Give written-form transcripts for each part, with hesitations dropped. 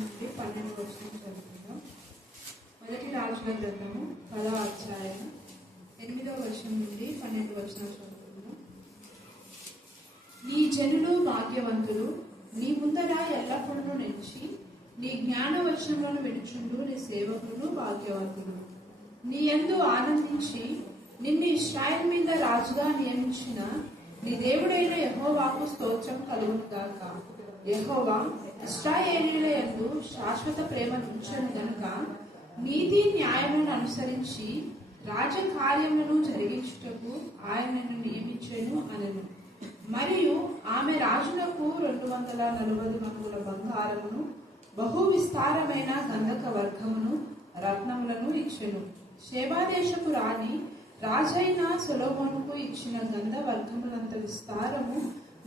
నుండి 12వ వచనం చదువుకుందాం. మొదటి రాజుల గ్రంథము 10వ అధ్యాయం 8వ వచనం నుండి 12వ వచనం చదువుకుందాం. నీ జనులు భాగ్యవంతులు, నీ ముందర ఎల్లప్పుడూ నిలిచి నీ జ్ఞాన వచనములను వినుచుండు నీ సేవకులు భాగ్యవంతులు. నీ యందు ఆనందించి నిన్ను ఇశ్రాయేలు మీద రాజుగా నియమించిన నీ దేవుడైన యెహోవాకు స్తోత్రం కలుగునుగాక. యెహోవా ఇశ్రాయేలీయుల యందు శాశ్వత ప్రేమ ఉంచెను గనుక నీతి న్యాయములను అనుసరించి రాజకార్యములను జరిగించుటకు ఆయనను నియమించెను అనెను. మరియు ఆమె రాజులకు 240 మణుగుల బంగారమును బహు విస్తారమైన గంధక వర్గమును రత్నములను ఇచ్చెను. షేబాదేశపు రాణి రాజైన సొలొమోనుకు ఇచ్చిన గంధ వర్గములంత విస్తారము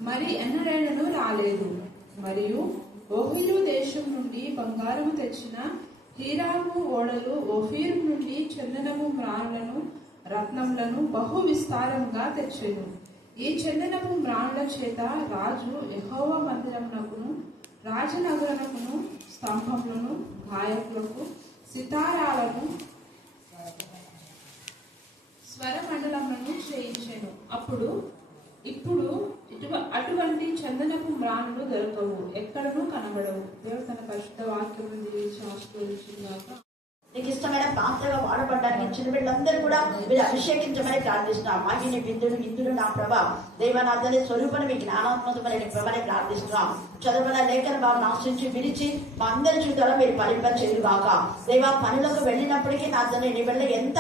మరి ఎన్నడైనను రాలేదు. మరియు ఓఫీరు దేశం నుండి బంగారము తెచ్చిన హీరాము ఓడలు ఓఫీరు నుండి చందనము మ్రాణులను రత్నములను బహు విస్తారముగా తెచ్చెను. ఈ చందనము మ్రాణుల చేత రాజు యెహోవా మందిరమునకును రాజనగరమును స్తంభములను గాయకులకు సితారాలను స్వరమండలములను చేయించెను. ఇప్పుడు అటువంటి చందనపు మ్రాణులు దొరకవు, ఎక్కడనూ కనబడవు. దేవుడు తన పరిశుద్ధ వాక్యము ఆశీర్వదించుగాక. నీకు ఇష్టమైన పాత్రగా వాడబడ్డానికి ఇచ్చిన వీళ్ళందరూ కూడా మీరు అభిషేకించమని ప్రార్థిస్తున్నాం. మాగిని బిందులు ఇందులు నా ప్రభ దేవనాథని స్వరూపని మీ జ్ఞానాత్మకమైన ప్రభని ప్రార్థిస్తున్నాం. చదువుల లేఖన భావన ఆశించి విరిచి మా అందరి జీవితంలో మీరు ఫలింప చేరుగాక. దేవా పనులకు వెళ్ళినప్పటికీ నా తండ్రి నీ వెళ్ళి ఎంత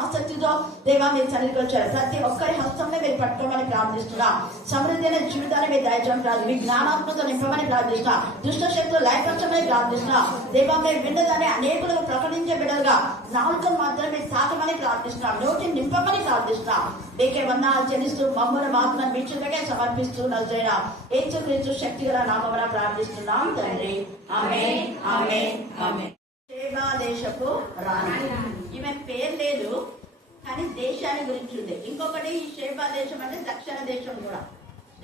ఆసక్తితో దేవా మీరు సన్నిధికి వచ్చారు. ప్రతి ఒక్కరి హస్తంలో మీరు పట్టుకోమని ప్రార్థిస్తున్నాం. సమృద్ధి అనే జీవితాన్ని మీరు దయచేయడం ప్రార్థి మీ జ్ఞానాత్మకత నింపమని ప్రార్థిస్తున్నాం. దుష్ట శక్తులు లయపరచమని ప్రార్థిస్తున్నాం. దేవా మీరు విన్నదాన్ని అనేకులకు ప్రకటించే బిడ్డలుగా నాలుగు మాత్రమే తాకమని ప్రార్థిస్తున్నాం. నోటిని నింపమని ప్రార్థిస్తున్నాం. మీకే వందనాలు చెల్లిస్తూ మమ్మల్ని మాత్రం మీ చుట్టకే సమర్పిస్తూ నజరేయుడా యేసుక్రీస్తు శక్తిగల నామమున ప్రార్థిస్తున్నాం తండ్రి. ఆమేన్ ఆమేన్ ఆమేన్. షేబా దేశపు రాణి, ఈమె పేరు లేదు కానీ దేశాన్ని గురించి ఉంది. ఇంకొకటి ఈ షేబా దేశం అంటే దక్షిణ దేశం కూడా,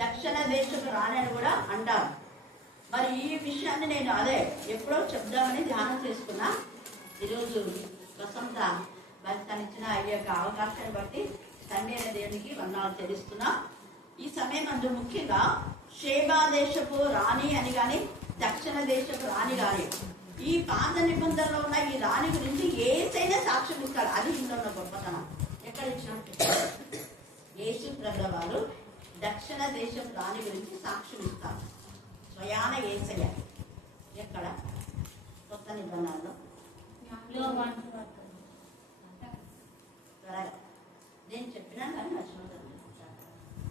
దక్షిణ దేశపు రాణి అని కూడా అంటారు. మరి ఈ విషయాన్ని నేను అదే ఎప్పుడో చెప్దామని ధ్యానం చేసుకున్నా. ఈరోజు వసంత మరి తనిచ్చిన ఈ యొక్క అవకాశాన్ని బట్టి తండ్రి అనే దేవునికి వందనాలు చెల్లిస్తున్నా. ఈ సమయం అందు ముఖ్యంగా షేబా దేశపు రాణి అని కానీ దక్షిణ దేశపు రాణి కానీ ఈ పాత నిబంధనలో ఉన్న ఈ రాణి గురించి ఏసైనా సాక్ష్యం ఇస్తాడు. అది ఇందులో ఉన్న గొప్పతనం. ఎక్కడ ఇచ్చినట్టు యేసు ప్రభువు వారు దక్షిణ దేశపు రాణి గురించి సాక్ష్యం ఇస్తారు. స్వయాన యేసయ్య ఎక్కడ కొత్త నిబంధనలో నేను చెప్పినా కానీ నచ్చుతుంది.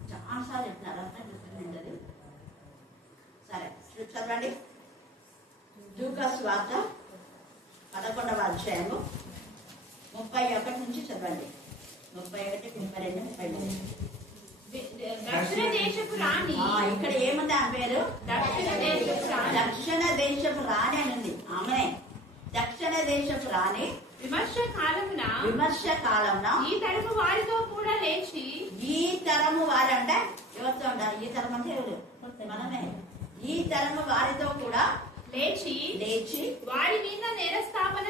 చాలాసార్లు చెప్పినారు, అర్థం చెప్పింది. సరే చదవండి. లూకా సువార్త 11వ అధ్యాయము 31 నుంచి చదవండి. 31, 32, 33. ఇక్కడ ఏముంది ఆ పేరు? దక్షిణ దేశపు రాణి అని ఉంది. ఆమె దక్షిణ దేశపు రాణి విమర్శ కాలమున ఈ తరము వారితో కూడా లేచి, ఈ తరము వారి అంటే ఎవరితో ఉంటారు? ఈ తరం అంటే ఎవరు? మనమే. ఈ తరము వారితో కూడా లేచి వారి మీద నేరస్థాపన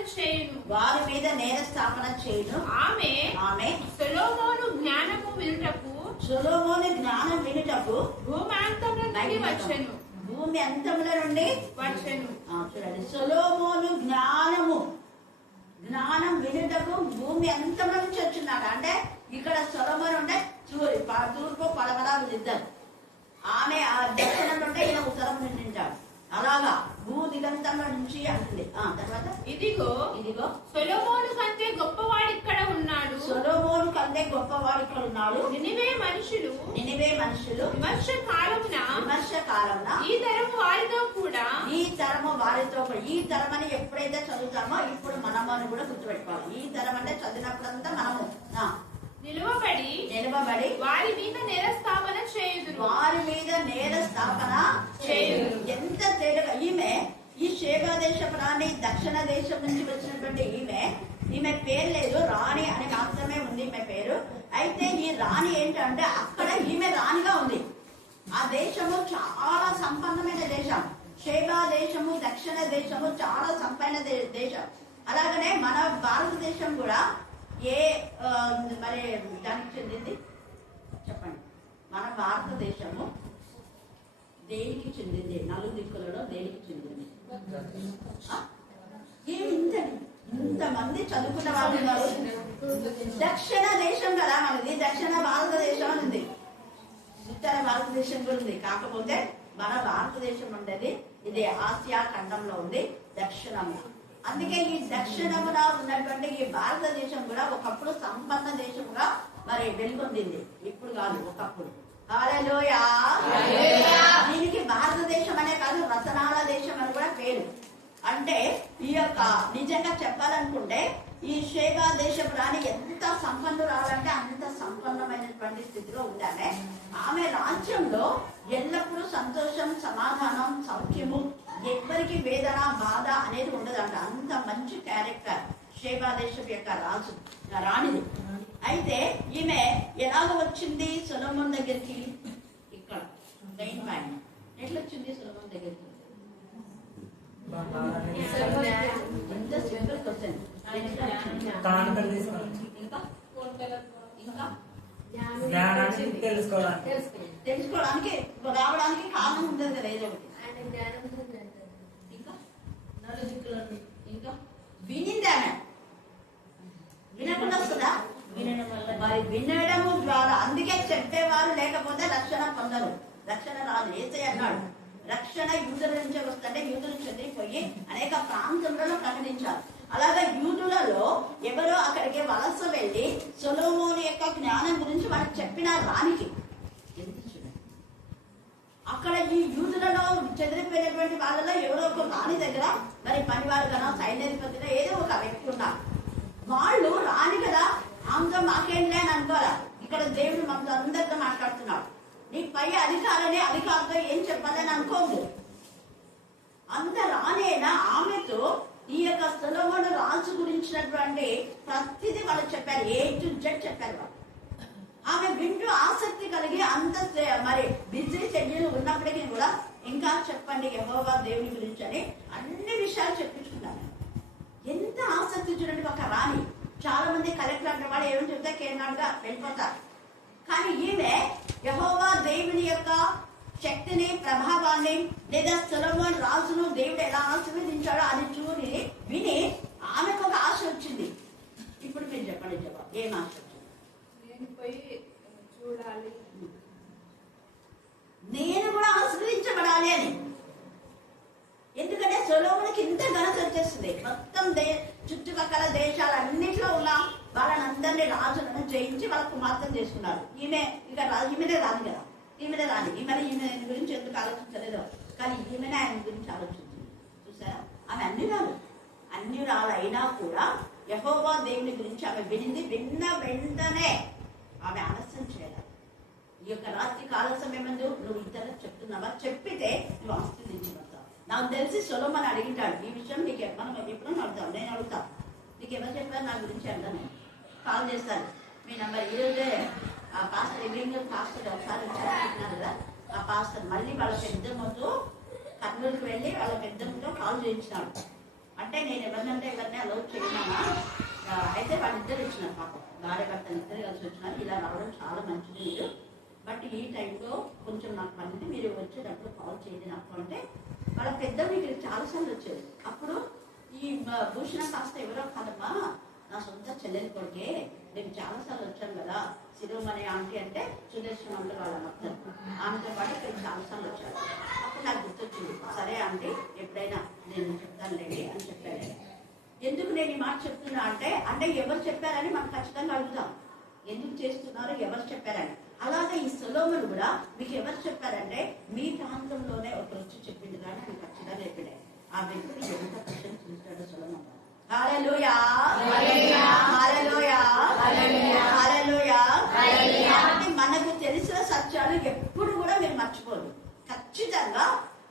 చేయును. ఆమె సొలొమోను జ్ఞానం వినుటకు భూమి అంతముల నుండి వచ్చెను. చూడండి, సొలొమోను జ్ఞానం వినుటకు భూమి అంతముల నుంచి వచ్చిందట. అంటే ఇక్కడ సొలొమోను అంటే తూర్పు పడమరాలు ఇద్దరు. ఆమె ఆ దక్షిణం నుండి ఈయన ఉత్తరం నింటాడు. అలాగా భూ దిగంతంలో నుంచి అంటుంది. తర్వాత ఇదిగో సొలొమోను కంటే గొప్పవాడు ఇక్కడ ఉన్నాడు. నినివే మనుషులు విమర్శ కాలమున ఈ తరము వారితో కూడా ఈ తరమని ఎప్పుడైతే చదువుతామో ఇప్పుడు మనమని కూడా గుర్తుపెట్టుకోవాలి. ఈ తరం అంటే చదివినప్పుడంతా మనము నిలవబడి వారి మీద నేరస్థాపన చేయుదురు. ఎంత తేలిక! ఈ షేబా దేశపు రాణి దక్షిణ దేశం నుంచి వచ్చినటువంటి ఈమె పేరు లేదు, రాణి అని మాత్రమే ఉంది ఈమె పేరు. అయితే ఈ రాణి ఏంటంటే అక్కడ ఈమె రాణిగా ఉంది. ఆ దేశము చాలా సంపన్నమైన దేశం. షేబా దేశము, దక్షిణ దేశము చాలా సంపన్న దేశం. అలాగనే మన భారతదేశం కూడా మరి దానికి చెందింది చెప్పండి. మన భారతదేశము దేనికి చెందింది? నలుగు దిక్కులలో దేనికి చెందింది? ఇంతమంది చదువుకున్న వాళ్ళు ఉన్నారు. దక్షిణ దేశం కదా మనది, దక్షిణ భారతదేశం అని ఉంది, ఉత్తర భారతదేశం కూడా ఉంది. కాకపోతే మన భారతదేశం ఉండేది ఇది ఆసియా ఖండంలో ఉంది, దక్షిణంలో. అందుకే ఈ దక్షిణమున ఉన్నటువంటి ఈ భారతదేశం కూడా ఒకప్పుడు సంపన్న దేశంగా మరి వెలుగొందింది. ఇప్పుడు కాదు, ఒకప్పుడు. హల్లెలూయా. దీనికి భారతదేశం అనే కాదు, రతనాల దేశం అని కూడా పేరు. అంటే ఈ యొక్క నిజంగా చెప్పాలనుకుంటే ఈ షేబా దేశపు రాణి ఎంత సంపన్నురాలంటే అంత సంపన్నమైనటువంటి స్థితిలో ఉండాలి. ఆమె రాజ్యంలో ఎల్లప్పుడూ సంతోషం, సమాధానం, సౌఖ్యము, ఎవ్వరికి వేదన, బాధ అనేది ఉండదంట. అంత మంచి క్యారెక్టర్ షేబా దేశం యొక్క రాణిది. అయితే ఈమె ఎలాగ వచ్చింది సొలొమోన్ దగ్గరికి? ఇక్కడ మెయిన్ పాయింట్. ఎట్లా వచ్చింది సొలొమోన్ దగ్గరికి? తెలుసుకోవడానికి రావడానికి కారణం ఉండదు కదా ఏదో ఒకటి. ఇంకా వినింది ఆమె, వినకుండా వస్తుందా? మరి వినడము ద్వారా. అందుకే చెప్పేవారు లేకపోతే రక్షణ పొందరు, రక్షణ రాదు. యేసయ్య అన్నాడు రక్షణ యూదుల నుంచే వస్తుంటే యూదులు చెందిపోయి అనేక ప్రాంతాలలో ప్రకటించారు. అలాగే యూదులలో ఎవరో అక్కడికి వలస వెళ్ళి సొలొమోను యొక్క జ్ఞానం గురించి వాళ్ళకి చెప్పిన రానికి అక్కడ ఈ యూదులలో చెదిరిపోయినటువంటి వాళ్ళలో ఎవరో ఒక రాణి దగ్గర మరి పనివారు కదా, సైన్యాధిపతిగా ఏదో ఒక వ్యక్తి ఉన్నారు. వాళ్ళు రాని కదా, ఆమెతో మాకేంలే అని అనుకోరా. ఇక్కడ దేవుడు మనతో అందరితో మాట్లాడుతున్నాడు. నీ పై అధికారితో ఏం చెప్పాలని అనుకోదు. అంత రానేనా ఆమెతో ఈ యొక్క సొలొమోను రాజు గురించినటువంటి ప్రతిదీ వాళ్ళు చెప్పారు, A to Z చెప్పారు వాళ్ళు. ఆమె వింటూ ఆసక్తి కలిగి అంత మరి బిజీ షెడ్యూల్ ఉన్నప్పటికీ కూడా ఇంకా చెప్పండి యెహోవా దేవుని గురించి అని అన్ని విషయాలు చెప్పించుకున్నారు. ఎంత ఆసక్తి చూడండి. ఒక రాణి, చాలా మంది కలెక్టర్ అంటే వాళ్ళు ఏమని చెప్తే కేరళగా వెళ్ళిపోతారు. కానీ ఈమె యెహోవా దేవుని యొక్క శక్తిని, ప్రభావాన్ని, లేదా సొలొమోను రాజును దేవుడు ఎలా ఆశీర్వదించాడో అది చూని విని ఆమెకు ఒక ఆశ వచ్చింది. ఇప్పుడు మీరు చెప్పండి జవాబు, ఏం ఆశ వచ్చింది? చూడాలి, నేను కూడా ఆశీర్వదించబడాలి అని. ఎందుకంటే సొలొమోనుకి ఇంత ఘనత వచ్చేస్తుంది. మొత్తం చుట్టుపక్కల దేశాలన్నింటిలో ఉన్న వాళ్ళనందరినీ రాజులను జయించి వాళ్ళ కుమార్తెను చేసుకున్నారు. ఈమెనే రాదు కదా, ఈమెనే రాని. ఈమె గురించి ఎందుకు ఆలోచించలేదు, కానీ ఈమెనే ఆయన గురించి ఆలోచించింది. చూసారా, ఆమె అన్ని రాళ్ళు అయినా కూడా యెహోవా దేవుని గురించి ఆమె వినింది. విన్న వెంటనే ఆమె ఆలస్యం చేయాలి. ఈ యొక్క రాత్రి కాల సమయం నువ్వు ఇతరులకు చెప్తున్నావా? చెప్పితే నువ్వు ఆశీర్వదించబడతావు. నాకు తెలిసి సొలొమోను అడిగింటాడు ఈ విషయం. మనం ఎప్పుడూ అడుగుతాం, నేను అడుగుతా, నీకు ఎవరు చెప్పారు నా గురించి అంటాను. కాల్ చేస్తాను, మీ నెంబర్ ఈరోజే ఆ పాస్టర్ ఎవ్రింగ్ పాస్టర్ ఒకసారి చెప్పినారు కదా, ఆ పాస్టర్ మళ్ళీ వాళ్ళ పెద్దమ్మతో కర్నూలుకి వెళ్ళి వాళ్ళ పెద్దమ్మతో కాల్ చేయించినాడు. అంటే నేను ఎవరినంటే అలౌ చేయనా. అయితే వాళ్ళిద్దరు ఇచ్చినారు, పాపం భార్య భర్తలు ఇద్దరు కలిసి వచ్చినారు. ఇలా రావడం చాలా మంచిది మీరు, బట్ ఈ టైంలో కొంచెం నాకు పని, మీరు వచ్చేటప్పుడు కాల్ చేయండి నాకు అంటే. వాళ్ళ పెద్దమ్మ ఇక్కడికి చాలాసార్లు వచ్చేది. అప్పుడు ఈ భూషణ కాస్త ఎవరో కాదమ్మా, నా సొంత చెల్లెలి కొడుకే, నేను చాలాసార్లు వచ్చాను కదా, శిరోమణి ఆంటీ అంటే సుదర్శనం అంటే వాళ్ళ మొత్తం ఆమెతో పాటు ఇక్కడ చాలాసార్లు వచ్చాను. అప్పుడు నాకు గుర్తొచ్చింది, సరే ఆంటీ ఎప్పుడైనా నేను చెప్తానులేండి అని చెప్పాను. ఎందుకు నేను ఈ మాట చెప్తున్నా అంటే ఎవరు చెప్పారని మనం ఖచ్చితంగా అడుగుతాం, ఎందుకు చేస్తున్నారు, ఎవరు చెప్పారని. అలాగే ఈ సొలొమోను కూడా మీకు ఎవరు చెప్పారంటే మీ ప్రాంతంలోనే ఒక వచ్చి చెప్పింది కానీ అని ఖచ్చితంగా చెప్పిడే. ఆ వ్యక్తిని ఎంత ప్రశంసించాడు సొలొమోను. హల్లెలూయా, హల్లెలూయా, హల్లెలూయా. కాబట్టి మనకు తెలిసిన సత్యాలు ఎప్పుడు కూడా మీరు మర్చిపోదు. ఖచ్చితంగా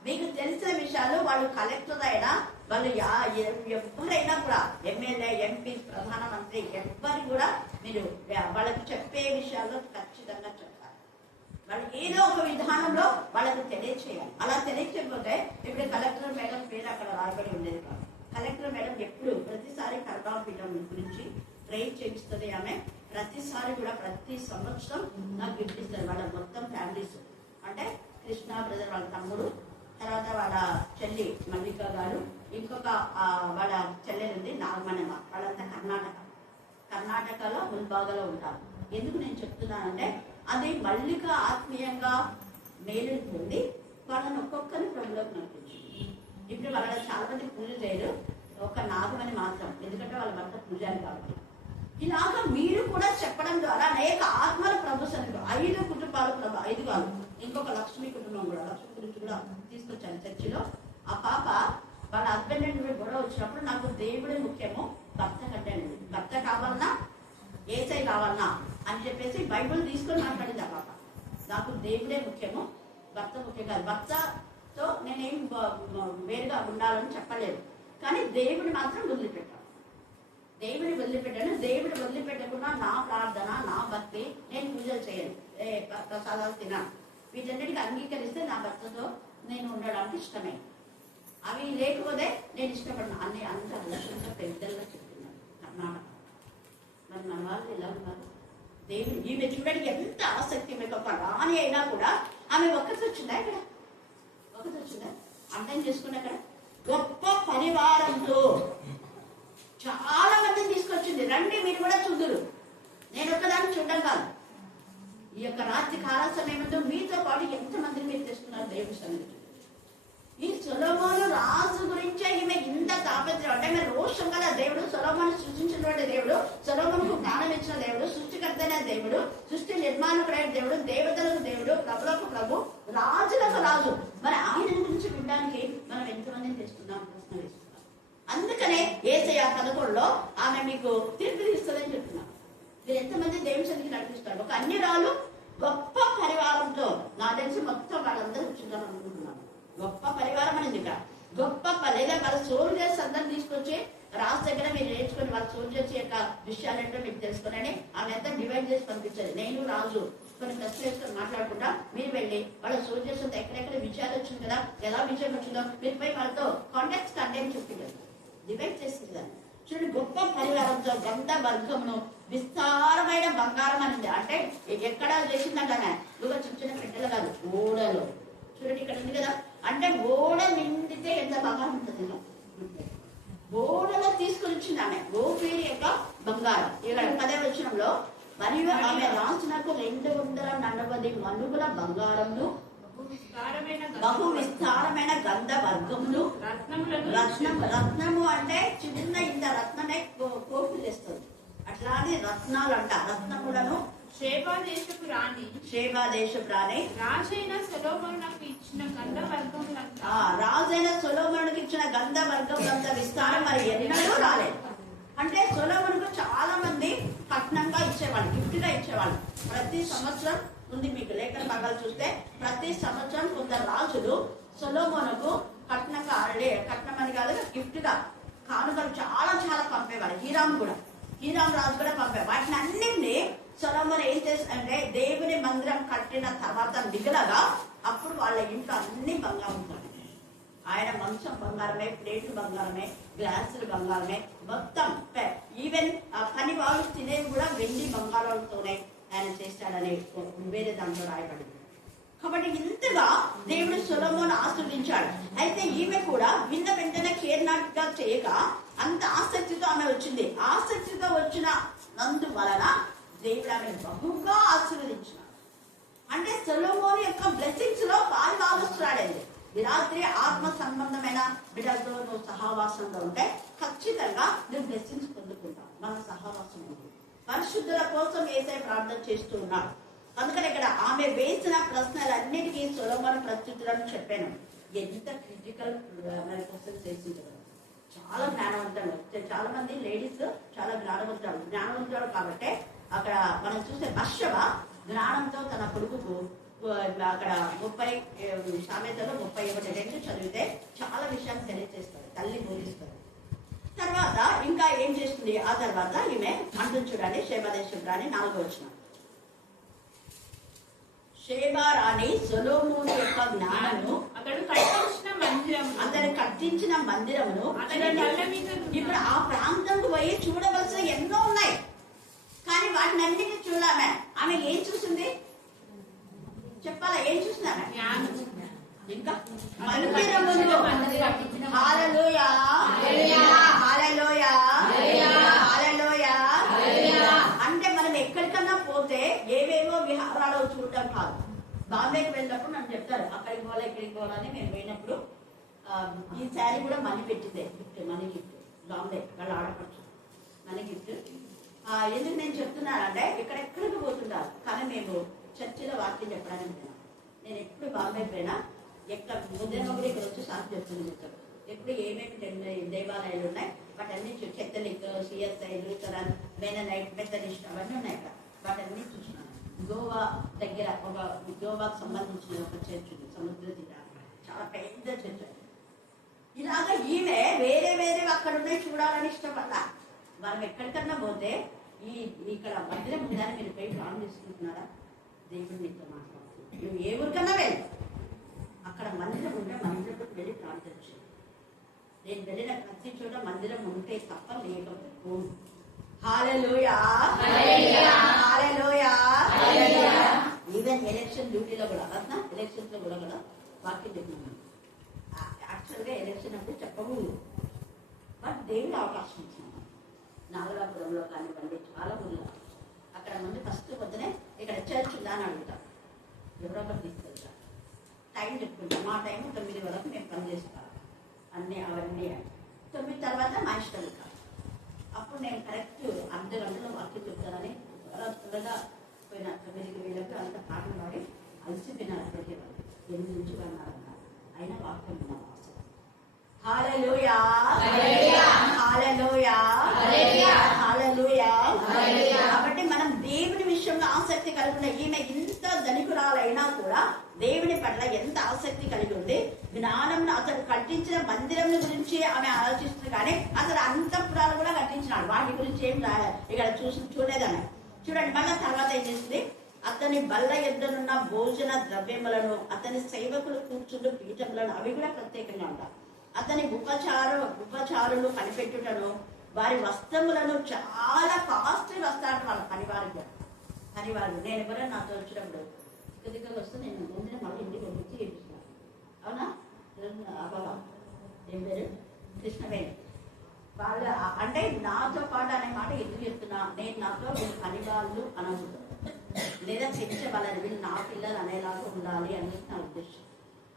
మీకు తెలిసిన విషయాలు, వాళ్ళు కలెక్టర్ అయినా, వాళ్ళు ఎవరైనా కూడా, ఎమ్మెల్యే, ఎంపీ, ప్రధానమంత్రి, ఎవ్వరు కూడా మీరు వాళ్ళకి చెప్పే విషయాల్లో ఖచ్చితంగా చెప్పాలి. వాళ్ళు ఏదో ఒక విధానంలో వాళ్ళకి తెలియచేయాలి. అలా తెలియచేయకపోతే ఇప్పుడు కలెక్టర్ మేడం పేరు అక్కడ రాయబడి ఉండేది కాదు. కలెక్టర్ మేడం ఎప్పుడు ప్రతిసారి కరుణాపీఠం గురించి ట్రైన్ చేయిస్తుంది ఆమె. ప్రతిసారి కూడా ప్రతి సంవత్సరం నాకు గిఫ్ట్ ఇస్తారు. వాళ్ళ మొత్తం ఫ్యామిలీస్ అంటే కృష్ణ బ్రదర్ వాళ్ళ తమ్ముడు, తర్వాత వాళ్ళ చెల్లి మల్లిక గారు, ఇంకొక వాళ్ళ చెల్లెలు ఉంది నాగమణమ్మ. వాళ్ళంతా కర్ణాటకలో ముల్బాగలో ఉంటారు. ఎందుకు నేను చెప్తున్నానంటే అది మల్లిక ఆత్మీయంగా మేలు పొంది వాళ్ళని ఒక్కొక్కరిని ప్రభులోకి నడిపించింది. ఇప్పుడు వాళ్ళ చాలా మంది పూజ చేయరు, ఒక నాగమణి మాత్రం, ఎందుకంటే వాళ్ళ భర్త పూజారి కాబట్టి. ఇలాగా మీరు కూడా చెప్పడం ద్వారా అనేక ఆత్మల ప్రభు సన్నిధిలో 5 కుటుంబాలు ప్రభు, 5 కాదు, ఇంకొక లక్ష్మి కుటుంబం కూడా, లక్ష్మి గురించి కూడా తీసుకొచ్చాను చర్చిలో. ఆ పాప వాళ్ళ హస్బెండ్ అండ్ గొడవ వచ్చినప్పుడు నాకు దేవుడే ముఖ్యము భర్త కంటే, భర్త కావాలన్నా ఏసై కావాలన్నా అని చెప్పేసి బైబుల్ తీసుకొని మాట్లాడింది ఆ పాప. నాకు దేవుడే ముఖ్యము భర్త ముఖ్యం కాదు, భర్తతో నేనేం వేరుగా ఉండాలని చెప్పలేదు, కానీ దేవుని మాత్రం వదిలిపెట్టాను. దేవుని వదిలిపెట్టాను. దేవుని వదిలిపెట్టకుండా నా ప్రార్థన, నా భక్తి, నేను పూజలు చేయను, ప్రసాదాలు తినాను, వీటన్నిటికీ అంగీకరిస్తే నా భర్తతో నేను ఉండడానికి ఇష్టమే. అవి లేకపోతే నేను ఇష్టపడినా అన్ని అంత ఆలోచనగా పెద్దలుగా చెప్తున్నాను. కర్ణాటక మరి మన వాళ్ళు ఎలా ఉన్నారు? దేవుని ఈమె చూడండి ఎంత ఆసక్తి, మీకు ఒక రాణి అయినా కూడా ఆమె ఒక్కటి వచ్చిందా? ఇక్కడ ఒకటి వచ్చిందా? అర్థం చేసుకున్నా అక్కడ గొప్ప పరివారంతో చాలా మందిని తీసుకొచ్చింది. రండి మీరు కూడా చూదురు, నేను ఒక్కదాన్ని చూడడం కాదు. ఈ యొక్క రాత్రి కాల సమయంలో మీతో పాటు ఎంతమందిని మీరు తెస్తున్నారు దేవుడి సన్నిధి. ఈ సొలొమోను రాజు గురించే ఈమె ఇంత తాపత్రయం. అంటే మీరు రోషం కదా, దేవుడు సొలొమోను సృష్టించినటువంటి దేవుడు, సొలొమోనుకు జ్ఞానం ఇచ్చిన దేవుడు, సృష్టికర్తైన దేవుడు, సృష్టి నిర్మాణకుడైన దేవుడు, దేవతలకు దేవుడు, ప్రభులకు ప్రభు, రాజులకు రాజు. మరి ఆయన గురించి వినడానికి మనం ఎంతమందిని తెస్తున్నాం ప్రశ్న వేస్తున్నాం. అందుకనే యేసయ్య 11లో ఆమె మీకు తీర్పు తీస్తుందని చెప్తున్నాం. మీరు ఎంతమంది దేవుని సన్నిధికి నడిపిస్తారు? ఒక అన్యరాలు గొప్ప పరివారంతో, నా తెలిసి మొత్తం వాళ్ళందరూ వచ్చిందని అనుకుంటున్నాను. గొప్ప పరివారం అనేది ఇక్కడ గొప్ప లేదా వాళ్ళ సోల్జర్స్ అందరూ తీసుకొచ్చి రాజు దగ్గర మీరు నేర్చుకుని వాళ్ళ సోల్జర్స్ యొక్క విషయాలు ఏంటో మీకు తెలుసుకుని ఆమె ఎంత డివైడ్ చేసి పంపించారు. నేను రాజు కొన్ని ప్రశ్నలు వేసుకొని మాట్లాడకుండా మీరు వెళ్ళి వాళ్ళ సోల్జర్స్ అంతా ఎక్కడెక్కడ విజయాలు వచ్చింది కదా, ఎలా విజయం వచ్చిందో మీరు పోయి వాళ్ళతో కాంటాక్ట్స్ కంటెంట్ చెప్పించారు, డివైడ్ చేసింది దాన్ని. చూడండి గొప్ప పరివారంతో గంధ వర్గమును విస్తారమైన బంగారం అనేది, అంటే ఎక్కడ చేసిందంటే ఇదిగో చిన్న చిన్న పెట్టెలు కాదు, ఓడలు. చూడండి ఇక్కడ ఉంది కదా, అంటే ఓడ నిండితే ఎంత బంగారం ఉంటుంది. ఓడలో తీసుకుని వచ్చింది ఆమె ఓపీరి యొక్క బంగారం. ఇక్కడ 10వ వచనంలో మరియు ఆమె రాజునకు 240 మనుగుల బంగారమును, బహు విస్తారమైన గంధ వర్గమును, రత్నము అంటే చిన్న ఇంత రత్నమే కోర్టు చేస్తుంది, అట్లానే రత్నాలు అంట, రత్నములను. షేబా దేశపు రాణి రాజైన సొలొమోనుకు ఇచ్చిన గంధ వర్గములంతా, రాజైన సొలొమోనుకు ఇచ్చిన గంధ వర్గములంత విస్తారం మరి ఎన్నడూ రాలేదు. అంటే సొలొమోనుకు చాలా మంది కట్నంగా ఇచ్చేవాళ్ళు, గిఫ్ట్ గా ఇచ్చేవాళ్ళు. ప్రతి సంవత్సరం ఉంది, మీకు లేఖన భాగాలు చూస్తే ప్రతి సంవత్సరం కొందరు రాజులు సొలొమోనుకు కట్నం అని కాదు, గిఫ్ట్ గా కానుకలు చాలా చాలా పంపేవాడు. హీరాం రాజు కూడా పంపేవాడు. వాటిని అన్నింటినీ సొలొమోను ఏం చేస్తాడంటే దేవుని మందిరం కట్టిన తర్వాత మిగలగా అప్పుడు వాళ్ళ ఇంట్లో అన్ని బంగారం ఉంటుంది. ఆయన మంచం బంగారమే, ప్లేట్లు బంగారమే, గ్లాసులు బంగారమే, మొత్తం ఈవెన్ పని వాళ్ళు తినేవి కూడా వెండి బంగారాలతోనే ఆయన చేస్తాడని వేరే దాంట్లో రాయబడింది. కాబట్టి ఇంతగా దేవుడు సొలొమోను ఆశీర్వదించాడు. అయితే ఈమె కూడా విన్న వెంటనే కేర్నాట్గా చేయక అంత ఆసక్తితో ఆమె వచ్చింది. ఆసక్తితో వచ్చిన నందు వలన దేవుడు ఆమెను బహుగా ఆశీర్వదించాడు. అంటే సొలొమోను యొక్క బ్లెస్సింగ్స్ లో పాలుభాగస్తురాడైంది. ఈ రాత్రి ఆత్మ సంబంధమైన బిడ్డలతో నువ్వు సహవాసంలో ఉంటే ఖచ్చితంగా నువ్వు బ్లెస్సింగ్స్ పొందుకుంటావు. మన సహవాసం ఉంది. పరిశుద్ధుల కోసం యేసయ్య ప్రార్థన చేస్తూ ఉన్నాడు. అందుకని ఇక్కడ ఆమె వేసిన ప్రశ్నలన్నిటికీ సొలొమోను ప్రత్యుత్తరాలను చెప్పాను. ఎంత క్రిటికల్ క్వశ్చన్స్ వేసింది కదా, చాలా జ్ఞానవంతులు. చాలా మంది లేడీస్ చాలా జ్ఞానవంతులు కాబట్టి అక్కడ మనం చూసే బత్షెబ జ్ఞానంతో తన కొడుకుకు అక్కడ 30 సామెతలో 31 చదివితే చాలా విషయాలు తెలియజేస్తారు, తల్లి బోధిస్తారు. తర్వాత ఇంకా ఏం చేస్తుంది, ఆ తర్వాత ఈమె అంటుంది చూడండి, షేబా దేశపు రాణి 4వ వచనం. షేబా రాణి సొలొమోను యొక్క జ్ఞానము అతను కట్టించిన మందిరమును ఇప్పుడు ఆ ప్రాంతంకు పోయి చూడవలసిన ఎన్నో ఉన్నాయి, కానీ వాటిని అన్నిటిని చూడామే. ఆమె ఏం చూసింది చెప్పాలా? ఏం చూసింది ఆమె? ఇంకా మందిరమును. హల్లెలూయా హల్లెలూయా హల్లెలూయా. అంటే మనం ఎక్కడికన్నా పోతే ఏవేవో విహారాలు చూడటం కాదు. బాంబేకి వెళ్ళినప్పుడు నన్ను చెప్తారు అక్కడికి పోవాలి ఇక్కడికి పోవాలని. మేము పోయినప్పుడు ఈ శారీ కూడా మనీ పెట్టిందే, గిఫ్ట్, మనీ గిఫ్ట్. బాంబే వాళ్ళు ఆడపడుచు మనీ గిఫ్ట్. ఎందుకు నేను చెప్తున్నానంటే ఎక్కడెక్కడికి పోతుంటారు, కానీ మేము చర్చిలో వాక్యం చెప్పడానికి పోయినా. నేను ఎప్పుడు బాంబే పోయినా ఎక్కడ ముద్రనొకటి ఇక్కడ వచ్చి సాక్షి చెప్తుంది. ఎప్పుడు ఏమేమి దేవాలయాలు ఉన్నాయి వాటన్ని Catholic, CSI, Lutheran, Mennonite, Methodist అవన్నీ ఉన్నాయి అక్కడ. వాటన్ని చూసినాను. గోవా దగ్గర గోవాకు సంబంధించిన ఒక చర్చ్ ఉంది, సముద్ర తీరాన, చాలా పెద్ద చర్చ్. ఇలాగా ఈమె వేరే వేరే అక్కడ ఉన్నాయి చూడాలని ఇష్టపడ్డా. మనం ఎక్కడికన్నా పోతే ఇక్కడ మందిరం ఉందని మీరు పోయి ప్లాన్ చేసుకుంటున్నారా? దేవుడు మీతో మాట్లాడుతుంది. నువ్వు ఏ ఊరికన్నా వెళ్ళి అక్కడ మందిరం ఉంటే మందిరంలోకి వెళ్ళి ప్రార్థించు. నేను వెళ్ళిన ప్రతి చోట మందిరం ఉంటే తప్ప లేకపోతే హల్లెలూయా హల్లెలూయా. ఈవెన్ ఎలక్షన్ డ్యూటీలో కూడా కదా, ఎలక్షన్స్ లో కూడా వాక్యం చెప్పినాను. యాక్చువల్గా ఎలక్షన్ అంటే చెప్పకూడదు, బట్ దేవుడు అవకాశం ఇచ్చినాను. నాగలాపురంలో కానివ్వండి, చాలా ఊళ్ళో అక్కడ ముందు ఫస్ట్ పొద్దునే ఇక్కడ చర్చ్ ఉందా అని అడుగుతాం. ఎవరో ఒకటి తీసుకెళ్తారు. టైం చెప్పుకుంటాం. మా టైం 9 వరకు మేము పని చేసుకోవాలి. అన్నీ అవన్నీ 9 తర్వాత మా ఇష్టం కాదు. అప్పుడు నేను కరెక్ట్ అర్ధ గంటలో వాక్యం చెప్తానని త్వరగా పోయిన 9కి వెళ్ళినప్పుడు అంత పాటలు పాడి అలసిపోయినారు. పెట్టేవాళ్ళు 8 నుంచి 1 అయినా వాక్యం విన్నాం. హల్లెలూయా హల్లెలూయా హల్లెలూయా. కాబట్టి మనం దేవుని విషయంలో ఆసక్తి కలిగి ఉన్న ఈమె ఇంత ధనికురాలైనా కూడా దేవుని పట్ల ఎంత ఆసక్తి కలిగి ఉంది. జ్ఞానం అతడు కట్టించిన మందిరం గురించి ఆమె ఆలోచిస్తుంది, కానీ అతడు అంతఃపురాలు కూడా కట్టించినాడు. వాటి గురించి ఏం ఇక్కడ చూడలేదని. చూడండి మళ్ళీ తర్వాత ఏం చేసింది? అతని బల్ల ఎద్దనున్న భోజన ద్రవ్యములను, అతని సేవకులు కూర్చుండు పీఠములను, అవి కూడా ప్రత్యేకంగా ఉంటాయి. అతని ఉపచారులు కనిపెట్టుటను, వారి వస్త్రములను చాలా కాస్ట్లీ వస్తాడు వాళ్ళ పనివారికి. నేను ఎవరైనా నాతో వచ్చినప్పుడు దగ్గర వస్తే నేను ముందే మళ్ళీ ఇంటికి పంపించి చేపిస్తున్నాను. అవునా? అబ్బా ఏం పేరు? కృష్ణవేణి. వాళ్ళు అంటే నాతో పాటు అనే మాట ఎందుకు చెప్తున్నా, నేను నాతో వీళ్ళు పనివాళ్ళు అనవుతాను, లేదా తెచ్చే వాళ్ళని వీళ్ళు నా పిల్లలు అనేలాగా ఉండాలి అనేది నా ఉద్దేశం.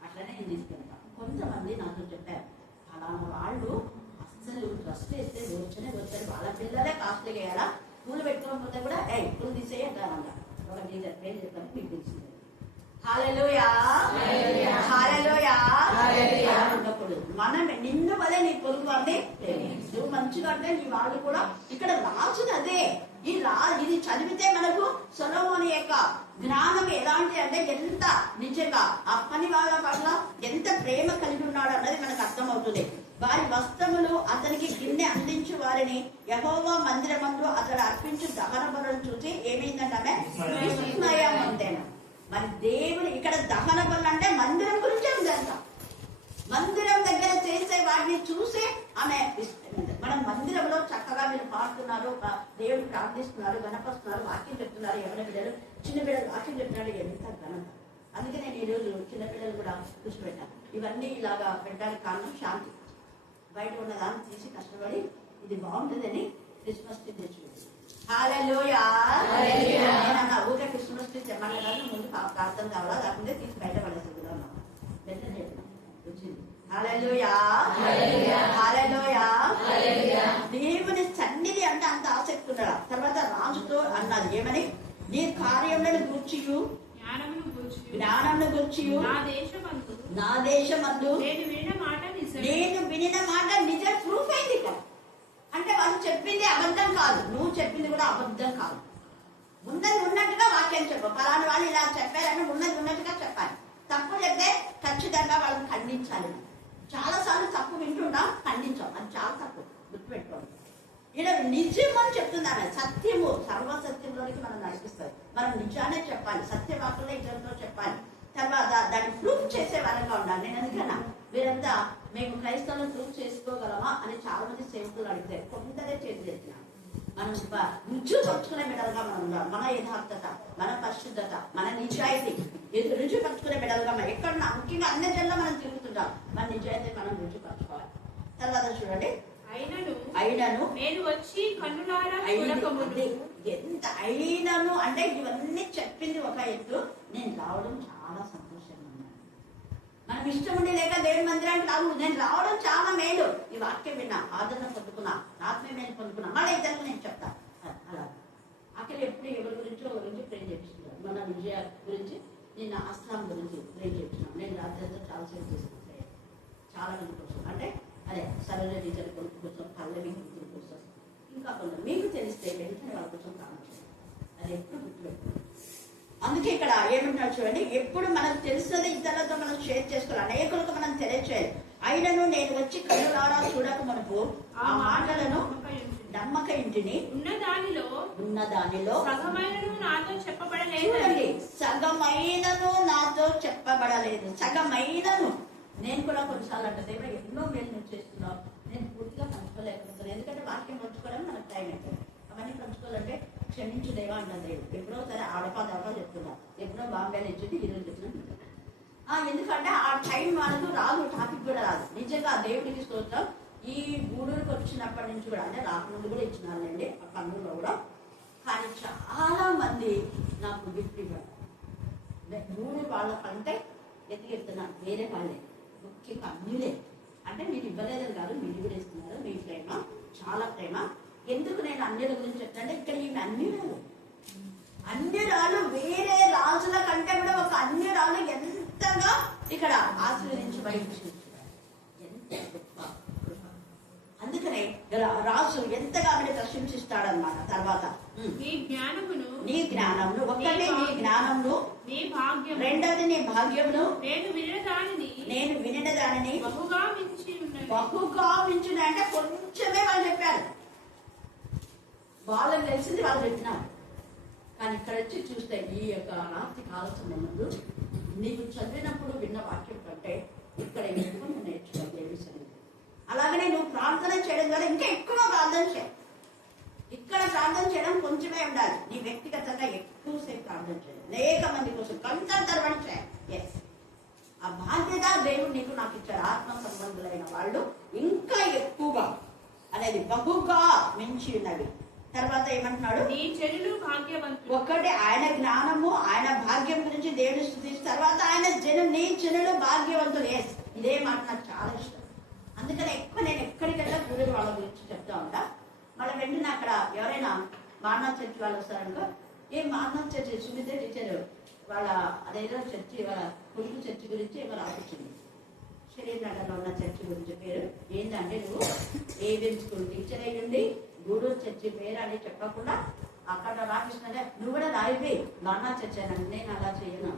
అట్లనే నేను తీసుకెళ్తాను. కొంతమంది నాతో చెప్పారు, అలాంటి వాళ్ళు అస్సలు డ్రెస్ వేస్తే వచ్చనే వచ్చారు, వాళ్ళ పిల్లలే కాస్ట్లీగా వేయాలా, పూలు పెట్టుకోకపోతే కూడా పూలు తీసేయంటారంట. ఒక టీచర్ పేరు చెప్తాను, మీకు తెలిసింది. హల్లెలూయా హల్లెలూయా. ఉండకూడదు. మనం నిన్ను వలే నీ పొరుగు అంటే నువ్వు మంచిగా అంటే నీ వాళ్ళు కూడా. ఇక్కడ రాజుది అదే. ఇది చదివితే మనకు సొలొమోను యొక్క జ్ఞానం ఎలాంటి అంటే ఎంత నిజంగా ఆ పని వాళ్ళ పట్ల ఎంత ప్రేమ కలిగి ఉన్నాడు అన్నది మనకు అర్థమవుతుంది. వారి వస్త్రములు అతనికి గిన్నె అందించు వారిని యెహోవా మందిరమందు అతడు అర్పించు దహన బలులను చూసి ఏమైందంటే విస్మయం అంతేనా. మరి దేవుడు ఇక్కడ దహన బలు అంటే మందిరం గురించే ఉందంట. మందిరం దగ్గర చేసే వాటిని చూసి ఆమె మనం మందిరంలో చక్కగా మీరు పాడుతున్నారు, దేవుడు ప్రార్థిస్తున్నారు, గణపరుస్తున్నారు, వాక్యం చెప్తున్నారు. ఎవరి బిడ్డలు చిన్న బిడ్డలు వాక్యం చెప్తున్నాడు, ఎంత ఘనత. అందుకే నేను ఈరోజు చిన్నపిల్లలు కూడా కూర్చోబెట్టాను. ఇవన్నీ ఇలాగా పెట్టడానికి కారణం శాంతి. బయట ఉన్నదాన్ని తీసి కష్టపడి ఇది బాగుంటుందని క్రిస్మస్ ట్రీ తెచ్చుకుంది. హల్లెలూయా. నేనన్నా ఊరికే క్రిస్మస్ ట్రీ తెమ్మని ముందు ప్రార్థన కావాలా, లేకుంటే తీసి బయట పడేస్తుంది వచ్చింది. హల్లెలూయా హల్లెలూయా. దేవుని సన్నిధి అంటే అంత ఆసక్తి ఉన్నాడు. తర్వాత రాజుతో అన్నది ఏమని, నీ కార్యములను గూర్చియు జ్ఞానమును గూర్చియు నా దేశమందు నేను వినిన మాట నిజ ప్రూఫ్ అయింది. ఇక్కడ అంటే వాళ్ళు చెప్పింది అబద్ధం కాదు, నువ్వు చెప్పింది కూడా అబద్ధం కాదు. ఉన్నది ఉన్నట్టుగా వాక్యం చెప్పు. ఫలానా వాళ్ళు ఇలా చెప్పారని ఉన్నది ఉన్నట్టుగా చెప్పాలి. తప్పు చెప్తే ఖచ్చితంగా వాళ్ళని ఖండించాలి. చాలా సార్లు తప్పు వింటున్నా ఖండించాం, అది చాలా తప్పు, గుర్తుపెట్టుకోండి. ఇలా నిజం అని చెప్తున్నాను. సత్యము సర్వసత్యంలోనికి మనం నడిపిస్తుంది. మనం నిజానే చెప్పాలి, సత్యవాకులే నిజంతో చెప్పాలి. తర్వాత దాన్ని ప్రూఫ్ చేసే వారంగా ఉండాలి. నేను అందుకన్నా మీరంతా మేము క్రైస్తవులు ప్రూఫ్ చేసుకోగలమా అని చాలా మంది సేవకులు అడిగితే కొందరే చేతులు ఎత్తినాం. మనం రుజువు పరుచుకునే బిడ్డలుగా మనం ఉండాలి. మన యథార్థత, మన పరిశుద్ధత, మన నిజాయితీ రుజువు పరుచుకునే బిడ్డలుగా మనం ఎక్కడున్నా, ముఖ్యంగా అన్ని జన్లో మనం తిరుగుతుంటాం. మన నిజాయితీ మనం రుజువు పరచుకోవాలి. తర్వాత చూడండి, అయినను నేను వచ్చి కన్నులారా చూడకముందు. ఎంత అయినను అంటే ఇవన్నీ చెప్పింది ఒక ఎత్తు, నేను రావడం చాలా సంతోషంగా ఉన్నాను. మనం ఇష్టం ఉండి లేక దేవుని మందిరానికి రావు, నేను రావడం చాలా మేలు. ఈ వాక్యం విన్నా, ఆదరణ పొందుకున్నా, ఆత్మీయమైన పొందుకున్నా, మళ్ళీ ఇద్దరు నేను చెప్తా. అలా అక్కడ ఎప్పుడు ఎవరి గురించి ప్రేమ చేపిస్తున్నారు. మన విజయ గురించి, నిన్న అస్లాం గురించి ప్రేమ చేపిస్తున్నాం. నేను రాత్రి చాలాసేపు చేసుకుంటే చాలా మంది కోసం, అంటే అదే సరైన టీచర్ కొడుకు కోసం, పల్లవి కొడుకు కోసం, ఇంకా కొందరు మీకు తెలిస్తే వెంటనే వాళ్ళ కోసం కావచ్చు. అది ఎప్పుడు గుర్తుపెట్టుకోండి. అందుకే ఇక్కడ ఏమంటున్నారు చూడండి, ఎప్పుడు మనకు తెలిసినది ఇతరులతో మనం షేర్ చేసుకోవాలి, అనేకులకు మనం తెలియచేయాలి. అయినను నేను వచ్చి కన్నులారా చూడక మనకు ఆ మాటలను నమ్మక ఇంటిని ఉన్నదానిలో సగమైనను నాతో చెప్పబడలేదు. చూడండి, సగమైనను నాతో చెప్పబడలేదు. సగమైనను నేను కూడా కొన్నిసార్లు అంటే దేవుడు ఎన్నో మేలు నువ్వు చేస్తున్నావు, నేను పూర్తిగా పంచుకోలేకపోతున్నాను. ఎందుకంటే వాక్యం పంచుకోవడం మనకు టైం అవుతుంది. అవన్నీ పంచుకోవాలంటే క్షమించు దేవా అన్న దేవుడు. ఎప్పుడో సరే ఆడపా చెప్తున్నా, ఎప్పుడో బాంబేలో ఇచ్చింది, ఈరోజు చెప్తున్నా. ఎందుకంటే ఆ టైం వాళ్ళకు రాదు, టాపిక్ కూడా రాదు. నిజంగా దేవుడికి స్తోత్రం. ఈ గూడూరుకి వచ్చినప్పటి నుంచి కూడా, అంటే రాకముందు కూడా ఇచ్చినానండి ఆ కన్నులో కూడా, కానీ చాలా మంది నాకు గిఫ్ట్ ఇవ్వరు. గూడూరు వాళ్ళకంటే ఎత్తుకెళ్తున్నాను, వేరే వాళ్ళే, ముఖ్యంగా అన్యులే. అంటే మీరు ఇవ్వలేదని కాదు, మీరు కూడా ఇస్తున్నారు. మీ ప్రేమ చాలా ప్రేమ. ఎందుకు నేను అన్యుల గురించి చెప్తానంటే, ఇక్కడ ఈమె అన్యురాలు వేరే రాజుల కంటే కూడా ఒక అన్యురాలు ఎంతగా ఇక్కడ ఆశీర్వదించబడి ఎంత గొప్ప. అందుకనే రాజు ఎంతగా ఆమెను ప్రశంసిస్తాడనమాట. తర్వాత నీ జ్ఞానమును ఒకటే, నీ జ్ఞానమును, రెండవది నీ భాగ్యమును, నేను వినిన దానిని బహుగా మించిన. అంటే కొంచెమే వాళ్ళు చెప్పారు, వాళ్ళని తెలిసింది వాళ్ళు చెప్పినారు. కానీ ఇక్కడ వచ్చి చూస్తే ఈ యొక్క రాత్రి కాలసిన ముందు నీకు చదివినప్పుడు విన్న వాక్యం కంటే ఇక్కడ ఎక్కువ నువ్వు నేర్చుకోవాలి దేవుని సన్నిధి. అలాగనే నువ్వు ప్రార్థన చేయడం ద్వారా ఇంకా ఎక్కువ ప్రార్థన చేయాలి. ఇక్కడ ప్రార్థన చేయడం కొంచెమే ఉండాలి, నీ వ్యక్తిగతంగా ఎక్కువసేపు ప్రార్థన చేయాలి. అనేక మంది కోసం గంటల తరబడి చేయాలి. ఎస్, ఆ బాధ్యత దేవుడు నీకు నాకు ఇచ్చారు. ఆత్మ సంబంధులైన వాళ్ళు ఇంకా ఎక్కువగా అనేది బహుగా మించి ఉన్నవి. తర్వాత ఏమంటున్నాడు, నీ జనులు భాగ్యవంతులు. ఒకటి ఆయన జ్ఞానము, ఆయన భాగ్యం గురించి దేవుని స్తుతించి, తర్వాత ఆయన నీ జనులు భాగ్యవంతులు. ఎస్, ఇదే మాట నాకు చాలా ఇష్టం. అందుకని ఎక్కువ నేను ఎక్కడికెళ్ళా గురువు వాళ్ళ గురించి చెప్తా ఉంటా. మళ్ళీ వెంటనే అక్కడ ఎవరైనా మార్నాథ్ చర్చి వాళ్ళు వస్తారనుకో, ఏ మార్నాథ్ చర్చి సుమిత్ర టీచర్ వాళ్ళ అదేదో చర్చి, వాళ్ళ కొడుకు చర్చి గురించి ఏమో రాసిచ్చింది. షరీర్ నగర్లో ఉన్న చర్చి గురించి పేరు ఏంటంటే, నువ్వు ఏబిఎం స్కూల్ టీచర్ అయ్యండి, గూడూరు చర్చి పేరు అని చెప్పకుండా అక్కడ రాసిస్తుంటే నువ్వు కూడా రాయిపోయి మార్నాథ్ చర్చి అని. నేను అలా చేయను,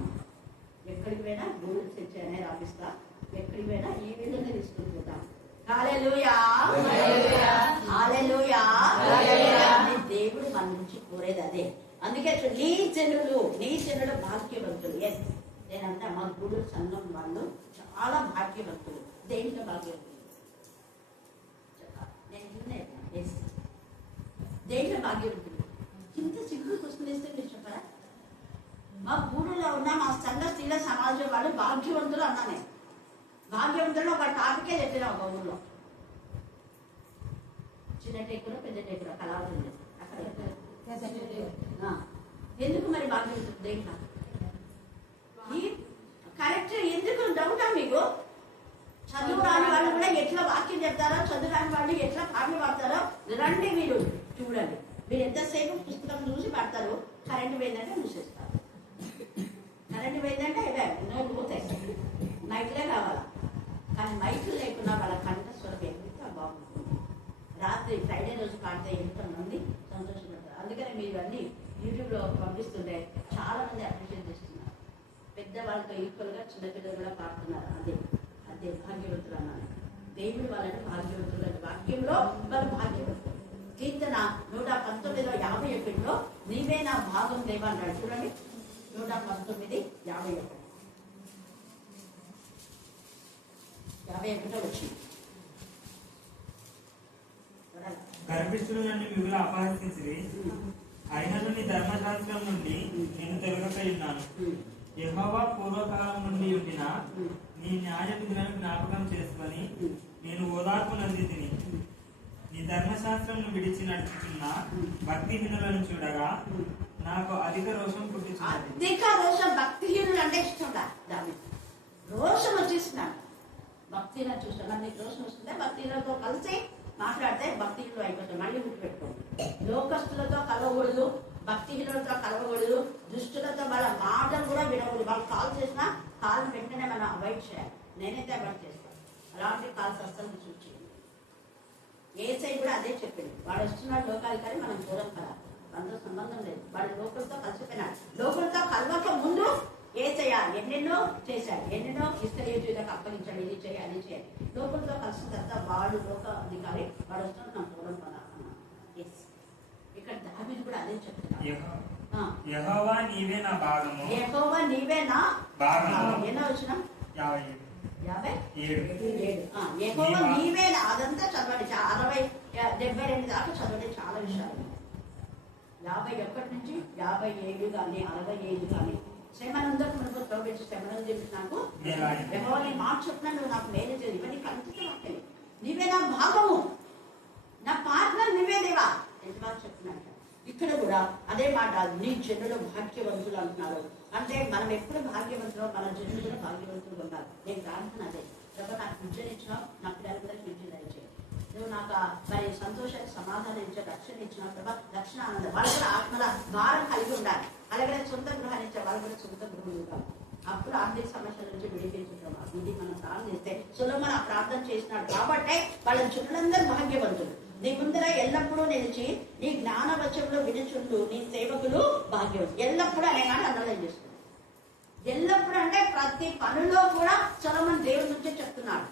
ఎక్కడికి పోయినా గూడూరు చర్చి అనే రాపిస్తా, ఎక్కడికి పోయినా ఈ విధంగా తీసుకుంటాం. హల్లెలూయా, హల్లెలూయా. దేవుడు మన నుంచి కోరేది అదే. అందుకే నీ జనులు భాగ్యవంతులు. ఎస్, నేనంటే మా గూడూరు సంఘం వాళ్ళు చాలా భాగ్యవంతులు. దేంట్లో భాగ్యవంతులు నేను దేంట్లో భాగ్యవంతులు? ఇంత సిగ్గుకి వస్తుంది మీరు చెప్పరా? మా గూడూరులో ఉన్న మా సంఘ స్త్రీల సమాజం వాళ్ళు భాగ్యవంతులు అన్నా. నేను భాగ్యవంతులు ఒక టాపికే చెప్పిన ఒక ఊళ్ళో, చిన్న టేకులో పెద్ద టేకులో కళావతి అక్కడ. ఎందుకు మరి భాగ్యవంతులు దేంట్లో? కరెక్ట్, ఎందుకు డౌటా మీకు? చదువు రాని వాళ్ళు కూడా ఎట్లా వాక్యం చెప్తారో, చదువు రాని వాళ్ళు ఎట్లా పాటలు పాడతారో రండి మీరు చూడండి. మీరు ఎంతసేపు పుస్తకం చూసి పడతారు, కరెంటు పోయిందంటే మూసేస్తారు. కరెంటు పోయిందంటే నోటు పోతాయి, మైక్లే కావాలా. కానీ మైకులు లేకుండా వాళ్ళ కంట స్వరం ఎంత బాగుంటుంది. రాత్రి ఫ్రైడే రోజు పాడితే ఎంతమంది సంతోషపడతారు. అందుకని మీరు అన్నీ యూట్యూబ్లో పంపిస్తుంటే చాలా మంది అప్రిషియేట్ చేస్తున్నారు. పెద్దవాళ్ళతో ఈక్వల్గా చిన్నపిల్లలు కూడా పాడుతున్నారు. అదే భాగ్యవంతులు అన్నారు. దేవుడు వాళ్ళని భాగ్యవంతులు, వాక్యంలో వాళ్ళు భాగ్యవంతులు. కీర్తన 119:51 నీవే నా భాగం దేవా అన్నాడు. చూడండి 119:51 వచ్చింది. గర్భిష్ఠులు నన్ను మిగులు అపహసించిరి, అయినను నీ ధర్మశాస్త్రం నుండి నేను తొలగకై ఉన్నాను. యెహోవా పూర్వకాలం నుండి ఉండిన నీ న్యాయ విధులను జ్ఞాపకం చేసుకొని నేను ఓదార్పు నందితిని. నీ ధర్మశాస్త్రం విడిచి నడుచుకున్న భక్తిహీనులను చూడగా నాకు అధిక రోషం పుట్టించున్నది. అధిక రోషం, భక్తిహీనులు అంటే ఇష్టం దాని రోషం వచ్చేస్తున్నాడు. భక్తిహీన చూస్తాను, నీకు రోషం వస్తుందే. భక్తిహీనులతో కలిసి మాట్లాడితే భక్తిహీనులు అయిపోతాయి. మళ్ళీ గుర్తుపెట్టుకోండి, లోకస్తులతో కలవకూడదు, భక్తిహీనులతో కలవకూడదు, దుష్టులతో వాళ్ళ మాటలు కూడా వినకూడదు. వాళ్ళు కాల్ చేసినా కాల్ వెంటనే మనం అవాయిడ్ చేయాలి. నేనైతే అవాయిడ్ చేస్తాను అలాంటి కాల్స్ అస్సలు చూసి. ఏసై కూడా అదే చెప్పింది, వాడు వస్తున్నాడు లోకాలు కానీ మనం దూరం కదా, మనతో సంబంధం లేదు. వాడు లోకలతో కలిసిపోయినాడు. లోకలతో కలవక ముందు ఏసయ్య ఎన్నెన్నో చేశాడు, ఎన్నెన్నో ఇస్రాయేలీయులకు అప్పగించాడు, ఇది చేయాలి అది చేయాలి. లోకలతో కలిసిన తర్వాత వాడు లోక అధికారి, వాడు వస్తున్నాడు మనం దూరం కదా అన్నాడు. ఇక్కడ దావీదు కూడా అదే చెప్తున్నాడు, యెహోవా నీవే నా భాగము, యెహోవా నీవే నా భాగము. ఎన్నో వచ్చిన 57. యెహోవా నీవే నా, అదంతా చదవండి. 60, 72 దాకా చదవండి, చాలా విషయాలు. 51 నుంచి 57 కానీ 65 కానీ శ్రమనందరూ మనకు తోబెట్టి శ్రమను చెప్పి నాకు యెహోవా నీ మాట చెప్పినా నువ్వు నాకు మేలు చేయదు. ఇవన్నీ కంటికి నీవే నా భాగము, నా పార్ట్నర్ నీవే దేవా ఎంత బాగా చెప్తున్నాడు. ఇక్కడ కూడా అదే మాట, నీ జనులు భాగ్యవంతులు అంటున్నారు. అంటే మనం ఎప్పుడు భాగ్యవంతులు, మన జనులు కూడా భాగ్యవంతులు ఉన్నారు. నేను ప్రార్థన అదే, ప్రభు నాకు విద్యను ఇచ్చినావు, నా పిల్లలందరికీ విద్య దయచేయి. నువ్వు నాకు మరి సంతోషానికి సమాధానం ఇచ్చే రక్షణ ఇచ్చినావు ప్రభా, రక్షణ ఆనందం. వాళ్ళు కూడా ఆత్మల భారం కలిగి ఉండాలి. అలాగే సొంత గృహాన్ని ఇచ్చే వాళ్ళు కూడా సొంత గృహం ఉండాలి. అప్పుడు ఆర్థిక సమస్యల నుంచి విడిపించుతాం. ఇది మనం ప్రార్థిస్తే సొలొమోను ఆ ప్రార్థన చేసినాడు కాబట్టి వాళ్ళ చుట్టూలందరూ భాగ్యవంతులు. నీ ముందర ఎల్లప్పుడూ నిలిచి నీ జ్ఞాన వచనంలో వినుచుండు నీ సేవకులు భాగ్యవంతులు. ఎల్లప్పుడూ అనే కానీ అండర్లైన్ చేస్తున్నాడు. ఎల్లప్పుడు అంటే ప్రతి పనిలో కూడా సొలొమోను దేవుడి గురించి చెప్తున్నాడు.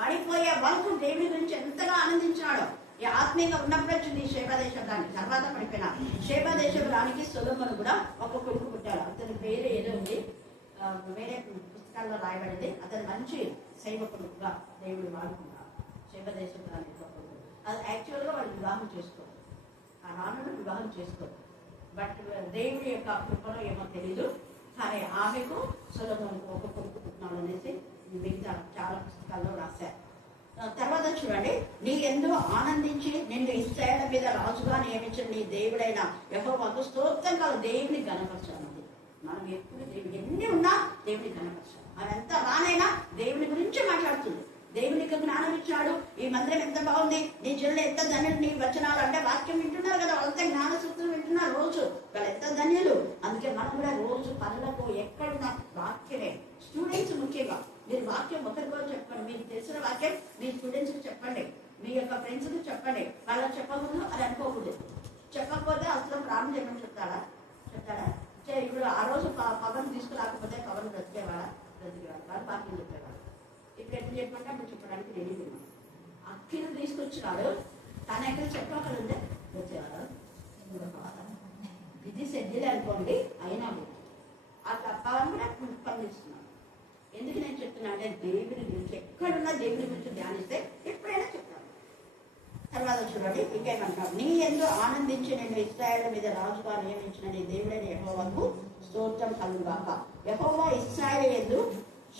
పడిపోయే వరకు దేవుడి గురించి ఎంతగా ఆనందించినాడో. ఈ ఆత్మీయంగా ఉన్నప్పుడు వచ్చింది ఈ షేబా దేశంలోనికి. తర్వాత పడిపోయినా షేబా దేశంలోనికి సొలొమోను కూడా ఒక కొడుకు పుట్టాడు. అతని పేరు ఏదో ఉంది, వేరే పుస్తకాల్లో రాయబడింది. అతను మంచి సేవకుడుగా దేవుడు వాడుకున్నాడు. షేబా దేశంలోనికి అది యాక్చువల్గా వాడు వివాహం చేసుకోరు, ఆ రానుడు వివాహం చేసుకోరు. బట్ దేవుడి యొక్క కృపలో ఏమో తెలీదు, కానీ ఆమెకు సొలొమోనుకు ఒక కొడుకు పుట్టినాడు అనేసి మిగతా చాలా పుస్తకాల్లో రాశారు. తర్వాత చూడండి, నీ ఎందు ఆనందించి నిన్ను ఇశ్రాయేలు మీద రాజుగా నియమించిన నీ దేవుడైన యెహోవాకు స్తోత్రం కాదు. దేవుని ఘనపరచాలి. మనం ఎప్పుడు దేవుడు ఎన్ని ఉన్నా దేవుని ఘనపరచాలి. మనం ఎంత రానైనా దేవుని గురించి మాట్లాడుతుంది. దేవునికి జ్ఞానం ఇచ్చాడు. ఈ మందిరం ఎంత బాగుంది, నీ జనులు ఎంత ధన్యులు, నీ వచనాలు అంటే వాక్యం వింటున్నారు కదా, వాళ్ళంతా జ్ఞాన సూత్రం వింటున్నారు రోజు, వాళ్ళు ఎంత ధన్యులు. అందుకే మనం కూడా రోజు పనులకు ఎక్కడున్నా వాక్యమే. స్టూడెంట్స్ ముఖ్యంగా మీరు వాక్యం ఒకరికో చెప్పండి, మీకు తెలిసిన వాక్యం మీ స్టూడెంట్స్కి చెప్పండి, మీ యొక్క ఫ్రెండ్స్కి చెప్పండి. వాళ్ళకి చెప్పకూడదు అది అనుకోకూడదు. చెప్పకపోతే అసలు ప్రాణం చేయమని చెప్తాడా? ఇప్పుడు ఆ రోజు పవన్ తీసుకురాకపోతే పవన్ బ్రతికేవాడా? వాళ్ళు వాక్యం చెప్పేవాడు. ఇప్పుడు ఎప్పుడు చెప్పంటే అప్పుడు చెప్పడానికి రెడీ ఉన్నాం. అక్కిని తీసుకొచ్చినాడు, తన ఎక్కడ చెప్పగలంటే వచ్చేవాడు. ఇది సెడ్యూల్ అనుకోండి, అయినా అట్లా పవన్ కూడా స్పందిస్తున్నాడు. ఎందుకు నేను చెప్తున్నా అంటే దేవుని గురించి ఎక్కడున్నా దేవుని గురించి ధ్యానిస్తే ఎప్పుడైనా చెప్తాను. తర్వాత చూడండి ఇంకేమంటారు, నీ ఎందు ఆనందించి నేను ఇశ్రాయేలు మీద రాజుగా నియమించిన నీ దేవుడైన యెహోవాకు స్తోత్రం కలుగుగాక. యెహోవా ఇశ్రాయేలు యందు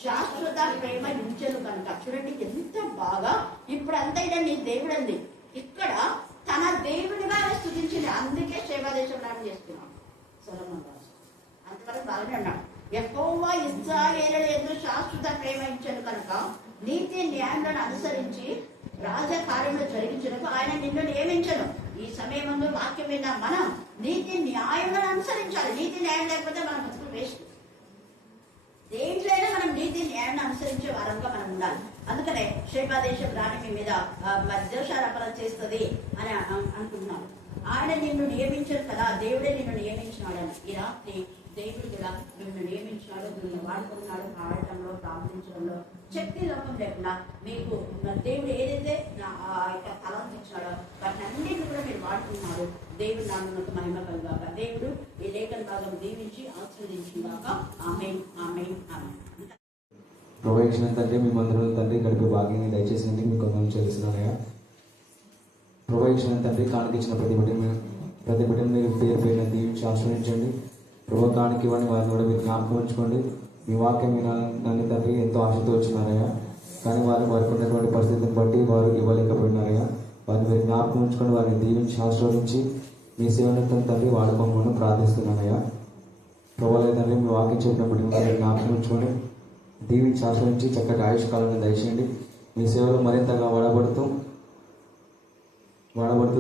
శాశ్వత ప్రేమ ఉంచెను కనుక. చూడండి ఎంత బాగా ఇప్పుడు అంతైనా నీ దేవుడు అంది. ఇక్కడ తన దేవుడిగా స్తుతించింది. అందుకే షేబా దేశంలో చేస్తున్నాం సొలొమోను రాజు. అంతవరకు బాగానే అన్నాడు. యెహోవా ఇశ్రాయేలు యందు శాశ్వత ప్రేమ ఉంచెను కనుక నీతి న్యాయాలను అనుసరించి రాజకార్యములు జరిగించడానికి ఆయన నిన్ను నియమించను. ఈ సమయమందు వాక్యం మీద మనం నీతి న్యాయాలను అనుసరించాలి. నీతి న్యాయం లేకపోతే మనం బతుకు వేస్ట్. దేంట్లోనే మనం నీతి న్యాయాన్ని అనుసరించే వారంగా మనం ఉండాలి. అందుకనే షేబా దేశం రాణి మీ మీద దోషారోపణ చేస్తుంది అని అనుకుంటున్నాను. ఆయన నిన్ను నియమించారు కదా, దేవుడే నిన్ను నియమించినాడని. ఈ రాత్రి దేవుడు కూడా మిమ్మల్ని నియమించినాడు, మిమ్మల్ని వాడుకున్నాడు. పాడటంలో, ప్రార్థించడంలో శక్తి లోపం లేకుండా మీకు దేవుడు ఏదైతే ఆ యొక్క తలం ఇచ్చాడో వాటిని అన్నింటినీ కూడా మీరు వాడుకున్నారు. దేవుడు నామమునకు మహిమ కలుగాక. దేవుడు ఈ లేఖన భాగం దీవించి ఆశీర్వదించుగాక. ఆమేన్, ఆమేన్, ఆమేన్. ప్రవేశన తండ్రి, మీ మందిరంలో తండ్రి గడిపే భాగ్యాన్ని దయచేసినందుకు మీకు కొందరు చేస్తున్నానయ్యా. ప్రవేశన తండ్రి, కానికిచ్చిన ప్రతి బిడ్డను మీరు పేరు పేరున దీవించి ఆశ్రయించండి. ప్రభుత్వానికి ఇవ్వండి, వారిని కూడా మీరు జ్ఞాపకం ఉంచుకోండి. మీ వాక్యం మీ నన్ను తండ్రి ఎంతో ఆశతో వచ్చినారయ్యా, కానీ వారికి ఉన్నటువంటి పరిస్థితిని బట్టి వారు ఇవ్వలేకపోయినారయ్యా. వారిని మీరు జ్ఞాపకం ఉంచుకొని వారిని దీవించి ఆశీర్వదించి మీ సేవలతో తండ్రి వాడుకోమని ప్రార్థిస్తున్నానయ్యా. ప్రభువే తండ్రి, మీ వాక్యం చెప్పినప్పుడు మీరు జ్ఞాపకం ఉంచుకొని దీవించి ఆశ్రయించి చక్కటి ఆయుష్కాలను దయచేయండి. మీ సేవలో మరింతగా వాడబడుతూ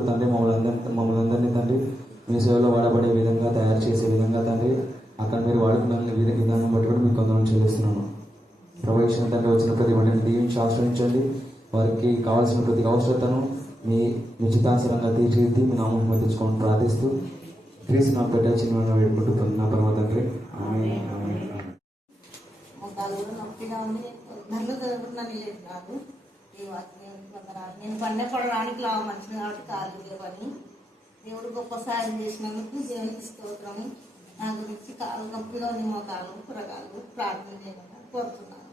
తండ్రి మమ్మల్ని అందరినీ తండ్రి మీ సేవలో వాడబడే విధంగా తయారు చేసే విధంగా తండ్రి అక్కడ మీరు వాడుకున్న విధానం బట్టి కూడా మీకు కొందరు చెల్లిస్తున్నాను. ప్రవేశం తండ్రి వచ్చిన ప్రతి వాటిని దీవించి ఆశ్రయించండి. వారికి కావాల్సిన ప్రతి అవసరతను మీ నిశ్చితానుసారంగా తీర్చిదిద్ది మీ నామం తెచ్చుకోవడం ప్రార్థిస్తూ క్రీస్తు నా పెట్ట చిన్న వేడుకుంటూ నా పరమ తండ్రి. నొప్పిగా ఉంది, నన్ను చదువుకున్నాను లేదు నాకు. ఈ వాక్యం నేను పండపడడానికి లా మంచిది కాబట్టి కాదు పని. దేవుడు గొప్ప సాయం చేసినందుకు దేవునికి స్తోత్రము. నా గురించి కాలు నొప్పిగా ఉంది, మోకాలు పురగాలు ప్రార్థన చేయమని కోరుతున్నాను.